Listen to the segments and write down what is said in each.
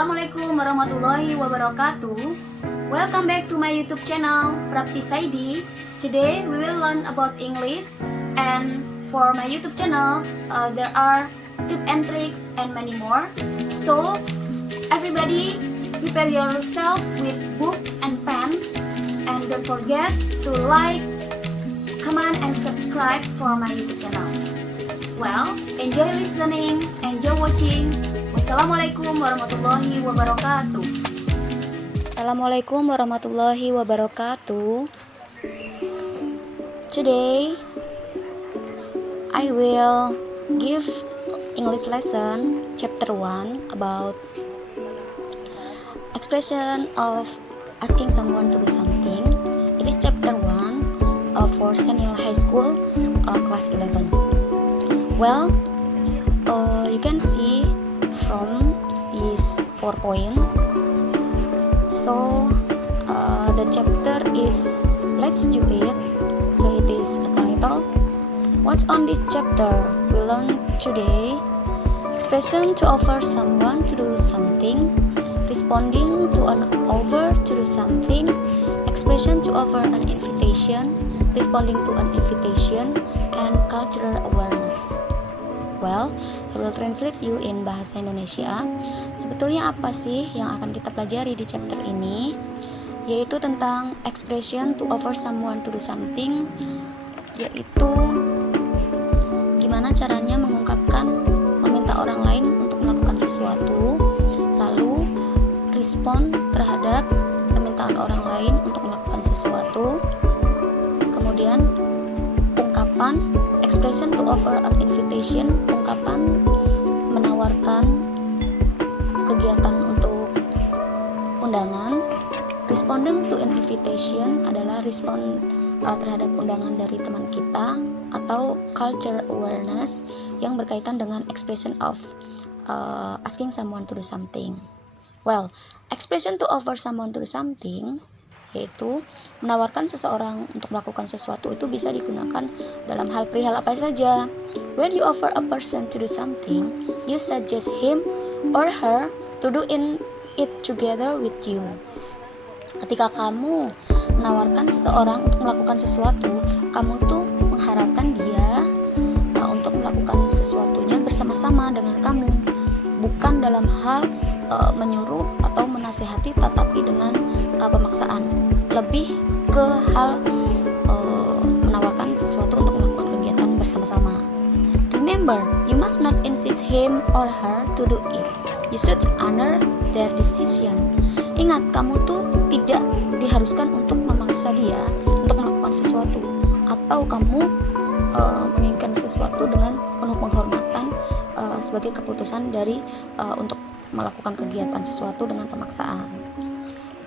Assalamualaikum warahmatullahi wabarakatuh. Welcome back to my YouTube channel, Praktis ID. Today we will learn about English, and for my YouTube channel, there are tips and tricks and many more. So everybody, prepare yourself with book and pen, and don't forget to like, comment, and subscribe for my YouTube channel. Well, enjoy listening, enjoy watching. Wassalamualaikum warahmatullahi wabarakatuh. Assalamualaikum warahmatullahi wabarakatuh. Today, I will give English lesson chapter 1 about expression of asking someone to do something. It is chapter 1 for senior high school, class 11. Well, you can see from this PowerPoint. So the chapter is Let's Do It. So it is a title. What's on this chapter? We learn today expression to offer someone to do something, responding to an offer to do something, expression to offer an invitation, responding to an invitation, and cultural awareness. Well, I will translate you in bahasa Indonesia. Sebetulnya apa sih yang akan kita pelajari di chapter ini? Yaitu tentang expression to offer someone to do something, yaitu gimana caranya mengungkapkan meminta orang lain untuk melakukan sesuatu, lalu respon terhadap permintaan orang lain untuk melakukan sesuatu, kemudian ungkapan expression to offer an invitation, ungkapan menawarkan kegiatan untuk undangan. Responding to an invitation adalah respon terhadap undangan dari teman kita, atau culture awareness yang berkaitan dengan expression of asking someone to do something. Well, expression to offer someone to do something yaitu menawarkan seseorang untuk melakukan sesuatu itu bisa digunakan dalam hal perihal apa saja. When you offer a person to do something, you suggest him or her to do it together with you. Ketika kamu menawarkan seseorang untuk melakukan sesuatu, kamu tuh mengharapkan dia untuk melakukan sesuatunya bersama-sama dengan kamu, bukan dalam hal menyuruh atau menasihati, tetapi dengan pemaksaan. Lebih ke hal menawarkan sesuatu untuk melakukan kegiatan bersama-sama. Remember, you must not insist him or her to do it. You should honor their decision. Ingat, kamu tuh tidak diharuskan untuk memaksa dia untuk melakukan sesuatu, atau kamu menginginkan sesuatu dengan penuh penghormatan sebagai keputusan dari untuk melakukan kegiatan sesuatu dengan pemaksaan.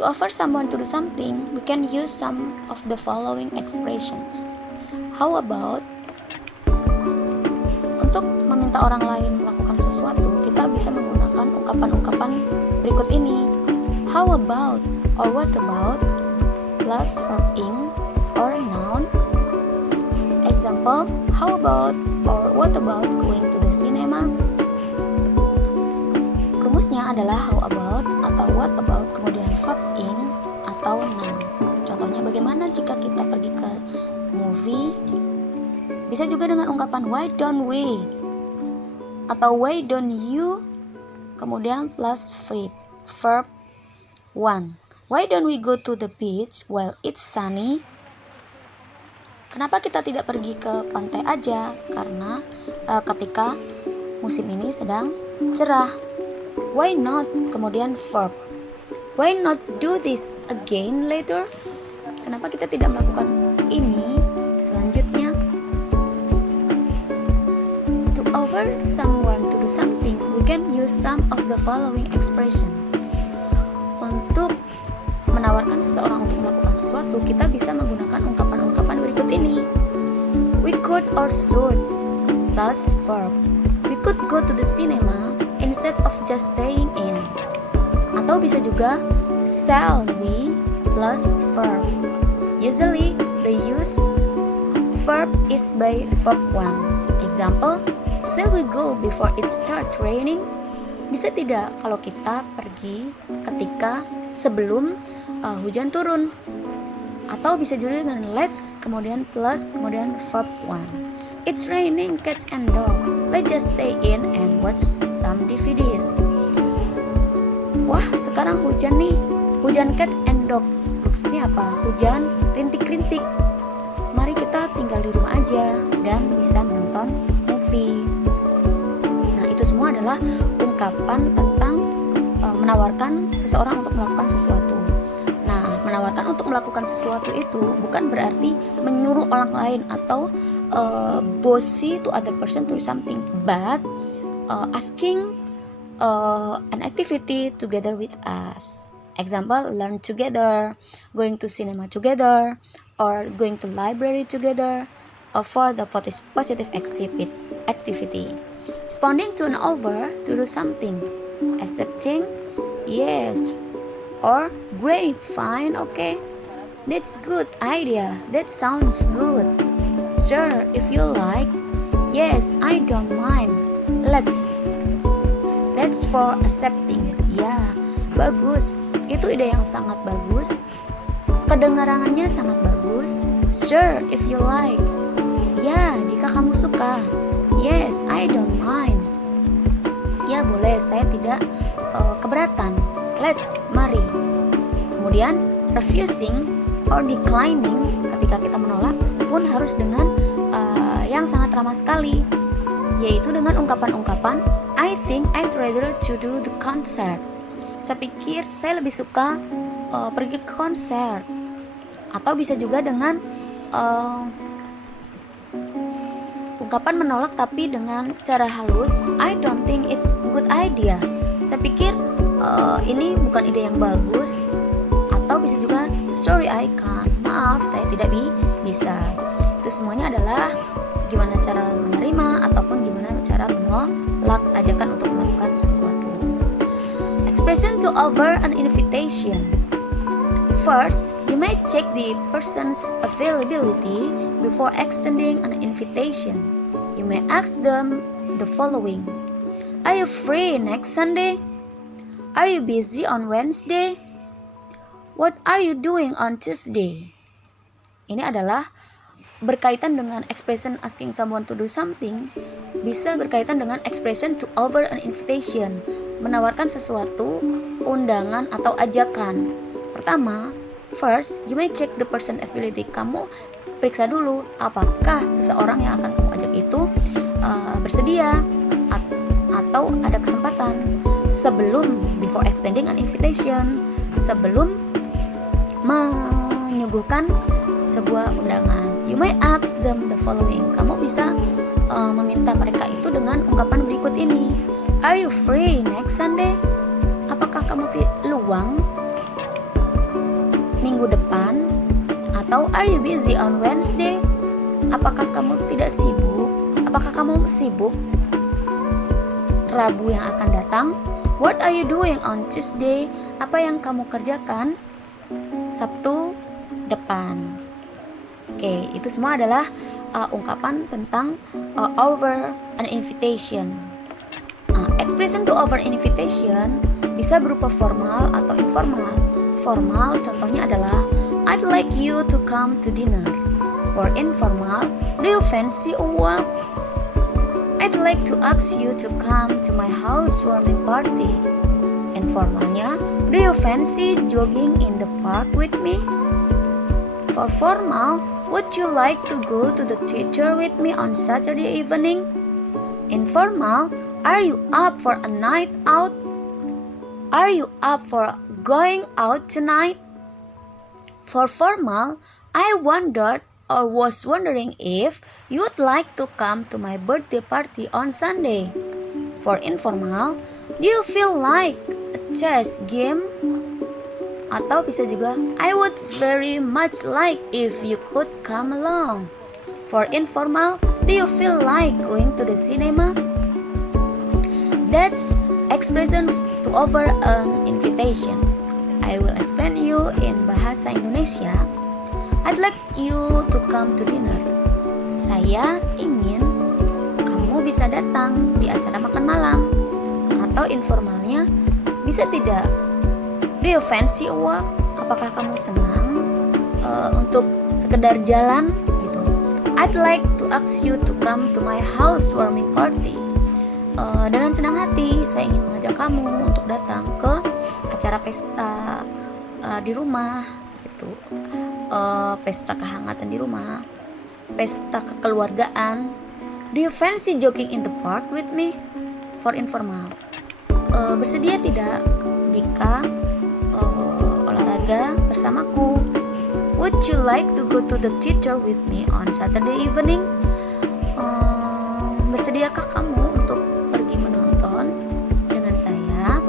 To offer someone to do something, we can use some of the following expressions. How about, untuk meminta orang lain melakukan sesuatu, kita bisa menggunakan ungkapan-ungkapan berikut ini. How about, or what about, plus verb ing or noun. Example, how about or what about going to the cinema? Rumusnya adalah how about atau what about, kemudian verb ing atau noun. Contohnya, bagaimana jika kita pergi ke movie? Bisa juga dengan ungkapan why don't we atau why don't you, kemudian plus verb 1. Why don't we go to the beach while it's sunny? Kenapa kita tidak pergi ke pantai aja? Karena ketika musim ini sedang cerah. Why not? Kemudian verb. Why not do this again later? Kenapa kita tidak melakukan ini selanjutnya? To offer someone to do something, we can use some of the following expression. Untuk menawarkan seseorang untuk melakukan sesuatu, kita bisa menggunakan ungkapan-ungkapan berikut ini. We could or should plus verb. We could go to the cinema instead of just staying in. Atau bisa juga shall we plus verb. Usually the use verb is by verb 1. Example, shall we go before it starts raining? Bisa tidak kalau kita pergi ketika sebelum hujan turun? Atau bisa juga dengan let's, kemudian plus, kemudian verb 1. It's raining cats and dogs. Let's just stay in and watch some DVDs. Wah, sekarang hujan nih. Hujan cats and dogs. Maksudnya apa? Hujan rintik-rintik. Mari kita tinggal di rumah aja dan bisa menonton movie. Nah, itu semua adalah ungkapan tentang menawarkan seseorang untuk melakukan sesuatu. Nah, menawarkan untuk melakukan sesuatu itu bukan berarti menyuruh orang lain atau bossy to other person to do something, but asking an activity together with us. Example, learn together, going to cinema together, or going to library together, for the positive activity. Responding to an offer to do something, accepting, yes, or great, fine, okay, that's good idea, that sounds good, sure, if you like, yes, I don't mind, that's for accepting. Ya, bagus, itu ide yang sangat bagus, kedengarannya sangat bagus. Sure, if you like. Ya, jika kamu suka. Yes, I don't mind. Ya, boleh, saya tidak keberatan. Let's, mari. Kemudian refusing or declining, ketika kita menolak pun harus dengan yang sangat ramah sekali, yaitu dengan ungkapan-ungkapan I think I'd rather to do the concert. Saya pikir saya lebih suka pergi ke konser. Atau bisa juga dengan ungkapan menolak tapi dengan secara halus, I don't think it's good idea. Saya pikir ini bukan ide yang bagus. Atau bisa juga sorry I can't, maaf saya tidak bisa. Itu semuanya adalah gimana cara menerima ataupun gimana cara menolak ajakan untuk melakukan sesuatu. Expression to offer an invitation. First, you may check the person's availability before extending an invitation. You may ask them the following: Are you free next Sunday? Are you busy on Wednesday? What are you doing on Tuesday? Ini adalah berkaitan dengan expression asking someone to do something, bisa berkaitan dengan expression to offer an invitation, menawarkan sesuatu, undangan atau ajakan. Pertama, first, you may check the person availability. Kamu periksa dulu apakah seseorang yang akan kamu ajak itu bersedia atau ada kesempatan sebelum before extending an invitation, sebelum menyuguhkan sebuah undangan. You may ask them the following. Kamu bisa meminta mereka itu dengan ungkapan berikut ini. Are you free next Sunday? Apakah kamu luang minggu depan? Atau are you busy on Wednesday? Apakah kamu tidak sibuk? Apakah kamu sibuk Rabu yang akan datang? What are you doing on Tuesday? Apa yang kamu kerjakan Sabtu depan? Oke, itu semua adalah ungkapan tentang offer an invitation. Expression to offer an invitation bisa berupa formal atau informal. Formal contohnya adalah I'd like you to come to dinner. For informal, do you fancy a walk? I'd like to ask you to come to my housewarming party. Informalnya, do you fancy jogging in the park with me? For formal, would you like to go to the theater with me on Saturday evening? Informal, are you up for a night out? Are you up for going out tonight? For formal, I wondered or was wondering if you would like to come to my birthday party on Sunday. For informal, do you feel like a chess game? Atau bisa juga, I would very much like if you could come along. For informal, do you feel like going to the cinema? That's expression to offer an invitation. I will explain you in bahasa Indonesia. I'd like you to come to dinner. Saya ingin kamu bisa datang di acara makan malam. Atau informalnya, bisa tidak? Do you fancy a walk? Apakah kamu senang untuk sekedar jalan gitu? I'd like to ask you to come to my housewarming party. Dengan senang hati saya ingin mengajak kamu untuk datang ke acara pesta di rumah gitu. Pesta kehangatan di rumah, pesta kekeluargaan. Do you fancy jogging in the park with me? For informal, bersedia tidak jika olahraga bersamaku? Would you like to go to the theater with me on Saturday evening? Bersediakah kamu untuk pergi menonton dengan saya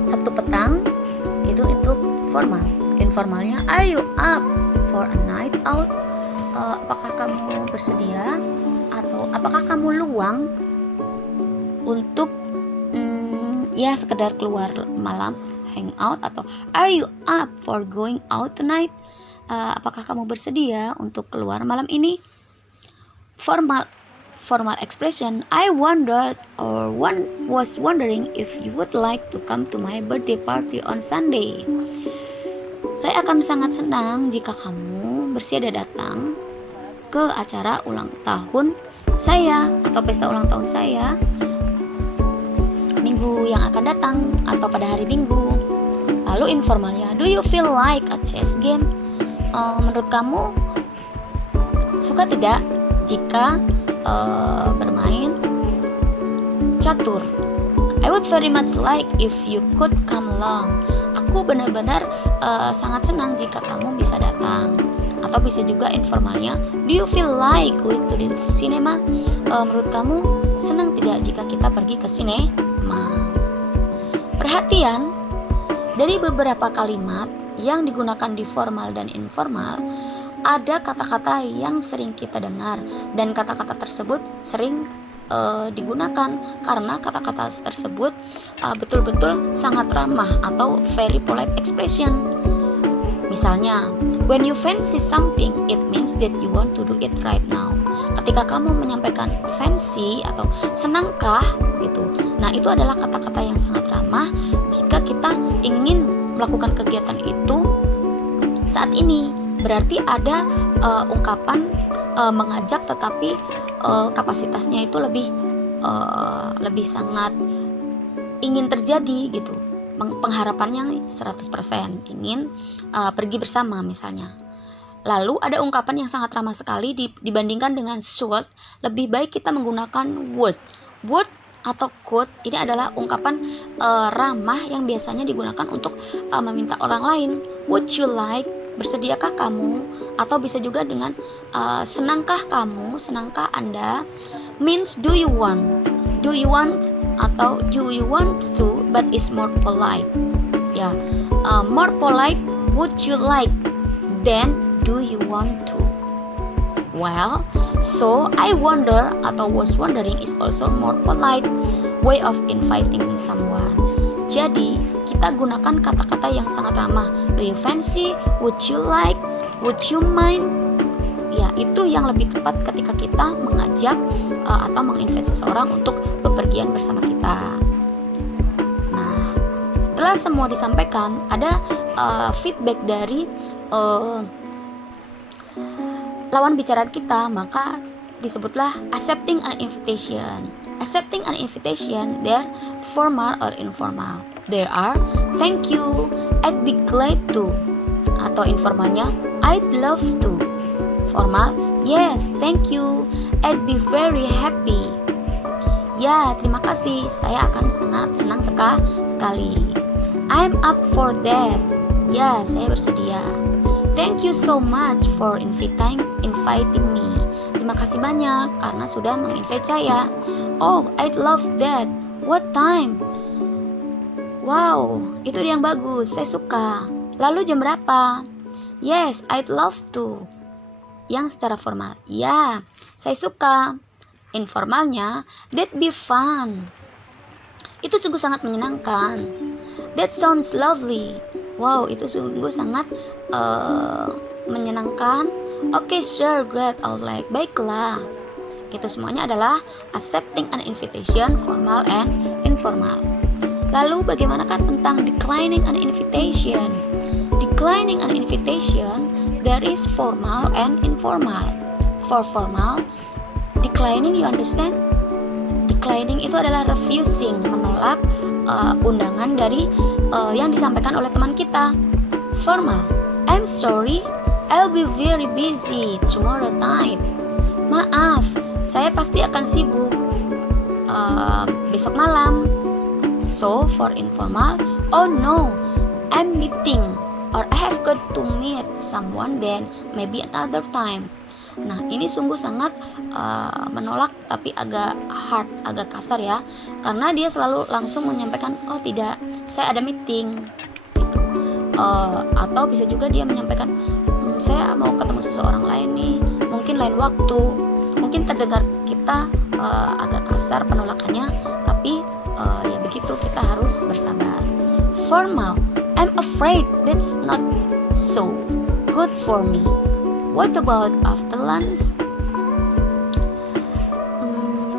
Sabtu petang? Itu untuk formal. Informalnya, are you up for a night out? Apakah kamu bersedia atau apakah kamu luang untuk ya sekedar keluar malam, hangout, atau are you up for going out tonight? Apakah kamu bersedia untuk keluar malam ini? Formal expression, I wondered or was wondering if you would like to come to my birthday party on Sunday. Saya akan sangat senang jika kamu bersedia datang ke acara ulang tahun saya atau pesta ulang tahun saya minggu yang akan datang atau pada hari Minggu. Lalu informalnya, do you feel like a chess game? Menurut kamu suka tidak jika bermain catur? I would very much like if you could come along. Aku benar-benar sangat senang jika kamu bisa datang. Atau bisa juga informalnya, do you feel like going to the cinema? Menurut kamu senang tidak jika kita pergi ke sinema? Perhatian, dari beberapa kalimat yang digunakan di formal dan informal, ada kata-kata yang sering kita dengar dan kata-kata tersebut sering digunakan karena kata-kata tersebut betul-betul sangat ramah atau very polite expression. Misalnya, when you fancy something, it means that you want to do it right now. Ketika kamu menyampaikan fancy atau senangkah gitu, nah itu adalah kata-kata yang sangat ramah jika kita ingin melakukan kegiatan itu saat ini. Berarti ada ungkapan mengajak tetapi kapasitasnya itu lebih sangat ingin terjadi gitu. Pengharapannya 100% ingin pergi bersama misalnya. Lalu ada ungkapan yang sangat ramah sekali dibandingkan dengan should. Lebih baik kita menggunakan would. Would atau could ini adalah ungkapan ramah yang biasanya digunakan untuk meminta orang lain. Would you like? Bersediakah kamu? Atau bisa juga dengan senangkah kamu? Senangkah Anda? Means do you want? Do you want atau do you want to, but is more polite. Ya, more polite. Would you like? Then do you want to? Well, so I wonder atau was wondering is also more polite way of inviting someone. Jadi kita gunakan kata-kata yang sangat ramah. Do you fancy? Would you like? Would you mind? Ya, itu yang lebih tepat ketika kita mengajak atau menginvite seseorang untuk bepergian bersama kita. Nah, setelah semua disampaikan, ada feedback dari lawan bicara kita, maka disebutlah accepting an invitation. Accepting an invitation, they're formal or informal. There are thank you, I'd be glad to. Atau informalnya, I'd love to. Formal, yes, thank you, I'd be very happy. Ya, terima kasih, saya akan sangat senang sekali. I'm up for that. Ya, saya bersedia. Thank you so much for inviting me. Terima kasih banyak karena sudah menginvite saya. Oh, I'd love that. What time? Wow, itu yang bagus, saya suka. Lalu jam berapa? Yes, I'd love to. Yang secara formal, ya, saya suka. Informalnya, that'd be fun. Itu sungguh sangat menyenangkan. That sounds lovely. Wow, itu sungguh sangat menyenangkan. Okay, sure, great, alright. Baiklah. Itu semuanya adalah accepting an invitation, formal and informal. Lalu bagaimanakah tentang declining an invitation? Declining an invitation, there is formal and informal. For formal, declining, you understand? Declining itu adalah refusing, menolak undangan dari yang disampaikan oleh teman kita. Formal, I'm sorry, I'll be very busy tomorrow night. Maaf, saya pasti akan sibuk besok malam. So for informal, oh no, I'm meeting or I have got to meet someone, then maybe another time. Nah, ini sungguh sangat menolak, tapi agak hard, agak kasar ya, karena dia selalu langsung menyampaikan, oh tidak, saya ada meeting gitu. Atau bisa juga dia menyampaikan, saya mau ketemu seseorang lain nih, mungkin lain waktu. Mungkin terdengar kita agak kasar penolakannya, tapi ya begitu, kita harus bersabar. Formal, I'm afraid that's not so good for me. What about after lunch?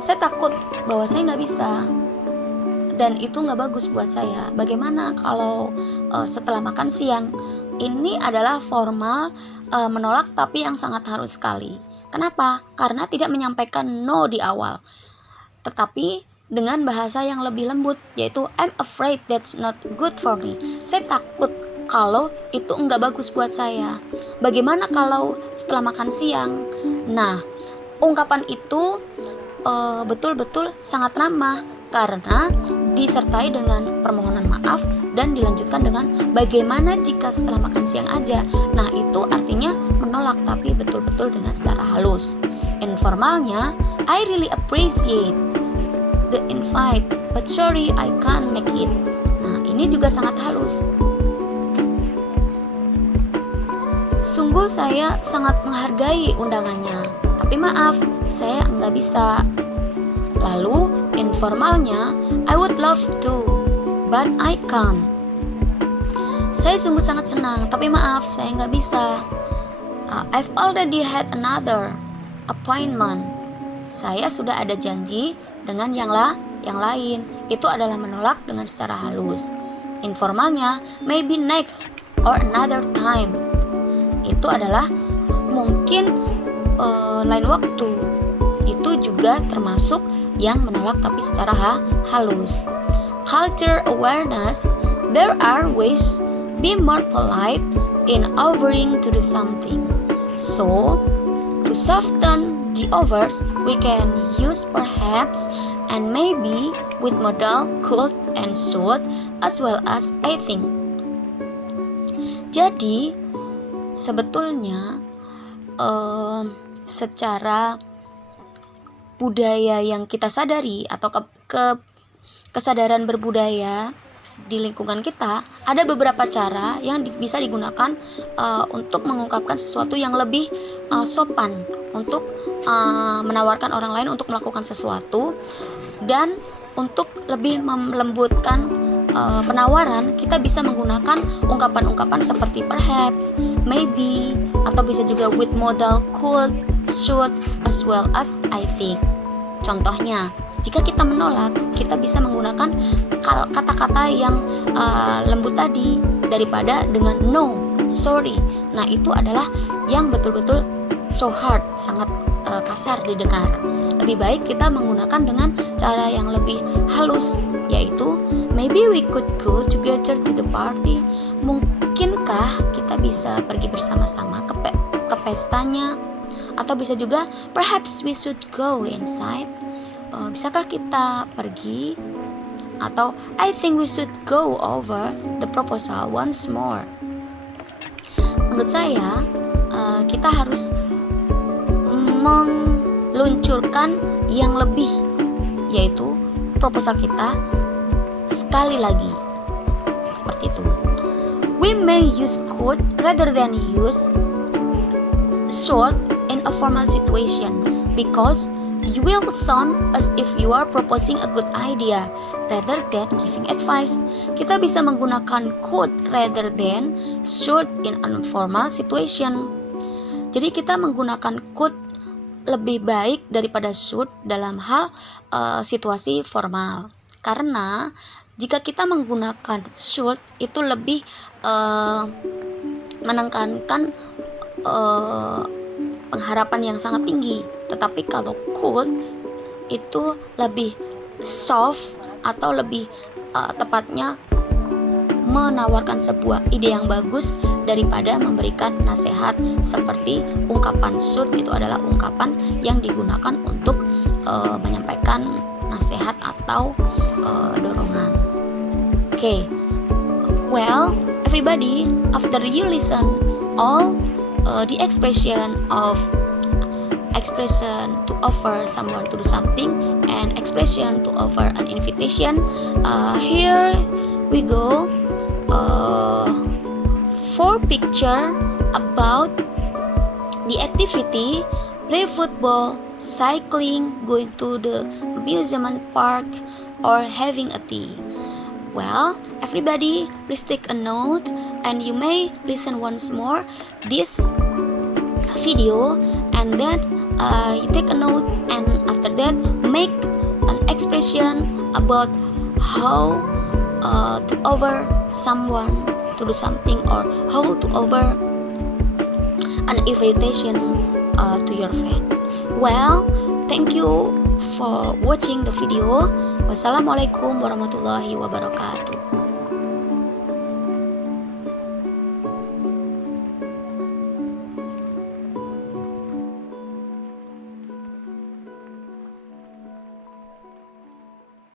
Saya takut bahwa saya nggak bisa, dan itu nggak bagus buat saya. Bagaimana kalau setelah makan siang? Ini adalah formal, menolak tapi yang sangat harus sekali. Kenapa? Karena tidak menyampaikan no di awal, tetapi dengan bahasa yang lebih lembut, yaitu I'm afraid that's not good for me. Saya takut kalau itu enggak bagus buat saya. Bagaimana kalau setelah makan siang? Nah, ungkapan itu betul-betul sangat ramah karena disertai dengan permohonan maaf dan dilanjutkan dengan bagaimana jika setelah makan siang aja. Nah, itu artinya menolak tapi betul-betul dengan secara halus. Informalnya, I really appreciate the invite, but sorry I can't make it. Nah, ini juga sangat halus. Sungguh saya sangat menghargai undangannya, tapi maaf, saya nggak bisa. Lalu, informalnya, I would love to, but I can't. Saya sungguh sangat senang, tapi maaf, saya nggak bisa. I've already had another appointment. Saya sudah ada janji dengan yang lain. Itu adalah menolak dengan secara halus. Informalnya, maybe next or another time. Itu adalah mungkin lain waktu. Itu juga termasuk yang menolak tapi secara halus. Culture awareness, there are ways be more polite in offering to do something. So, to soften the offers, we can use perhaps and maybe with modal could and should as well as I think. Jadi sebetulnya secara budaya yang kita sadari atau kesadaran berbudaya di lingkungan kita, ada beberapa cara yang bisa digunakan untuk mengungkapkan sesuatu yang lebih sopan, untuk menawarkan orang lain untuk melakukan sesuatu, dan untuk lebih melembutkan penawaran, kita bisa menggunakan ungkapan-ungkapan seperti perhaps, maybe, atau bisa juga with modal could, should, as well as I think. Contohnya, jika kita menolak, kita bisa menggunakan kata-kata yang lembut tadi daripada dengan no, sorry. Nah, itu adalah yang betul-betul so hard, sangat kasar didengar. Lebih baik kita menggunakan dengan cara yang lebih halus, yaitu maybe we could go together to the party. Mungkinkah kita bisa pergi bersama-sama ke pestanya? Atau bisa juga perhaps we should go inside. Bisakah kita pergi? Atau I think we should go over the proposal once more. Menurut saya kita harus meluncurkan yang lebih, yaitu proposal kita sekali lagi, seperti itu. We may use could rather than use should in a formal situation, because you will sound as if you are proposing a good idea rather than giving advice. Kita bisa menggunakan could rather than should in an informal situation. Jadi kita menggunakan could lebih baik daripada should dalam hal situasi formal. Karena jika kita menggunakan should itu lebih menekankan pengharapan yang sangat tinggi, tetapi kalau could itu lebih soft atau lebih tepatnya menawarkan sebuah ide yang bagus daripada memberikan nasihat. Seperti ungkapan should itu adalah ungkapan yang digunakan untuk menyampaikan nasihat atau dorongan. Okay, well everybody, after you listen all the expression to offer someone to do something and expression to offer an invitation, here we go. 4 picture about the activity: play football, cycling, going to the amusement park, or having a tea. Well, everybody, please take a note and you may listen once more this video, and then you take a note, and after that make an expression about how to offer someone to do something, or how to offer an invitation to your friend. Well, thank you for watching the video. Wassalamualaikum warahmatullahi wabarakatuh.